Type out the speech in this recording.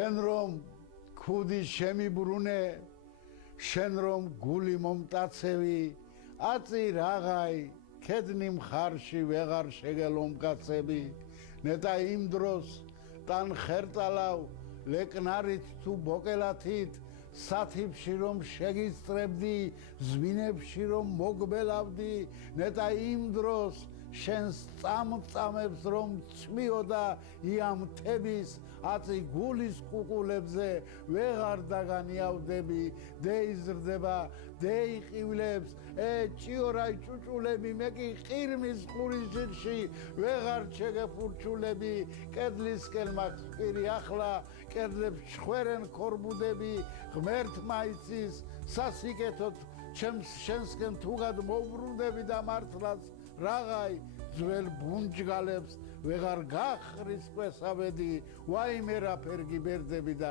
შენ რომ ქუდი შემიბრუნე, შენ რომ გული მომტაცევი, აწი რაღაცი ქედნი მხარში ვეღარ შეგელომკაცები, ნეტა იმ დროს თან ხერტალავ ლეკნარით თუ ბოკელათით, სათიფში რომ შეგისწრებდი, ზვინებში რომ მოგბელავდი, ნეტა იმ დროს შენს წამწამებს რომ წმიოდა იამთების, აწი გულის კუკულებზე ვეღარ დაგანიავდები, დეიზრდება, დეიყივლებს, ჭიორაი ჭუჭულები, მე კი ყირმის ყურის ჯირში ვეღარ შეგეფურჩულები, კედლისკენ მაქვს პირი ახლა, კედლებს ჩხვერენ ქორბუდები, ღმერთმა იცის, სასიკეთოდ შენსკენ თუგად მოვბრუნდები და მართლაც რაღაცი ძველ ბუნჯგალებს ვეღარ გახრის კვესავედი, ვაიმე რა ფერ გიბერძები და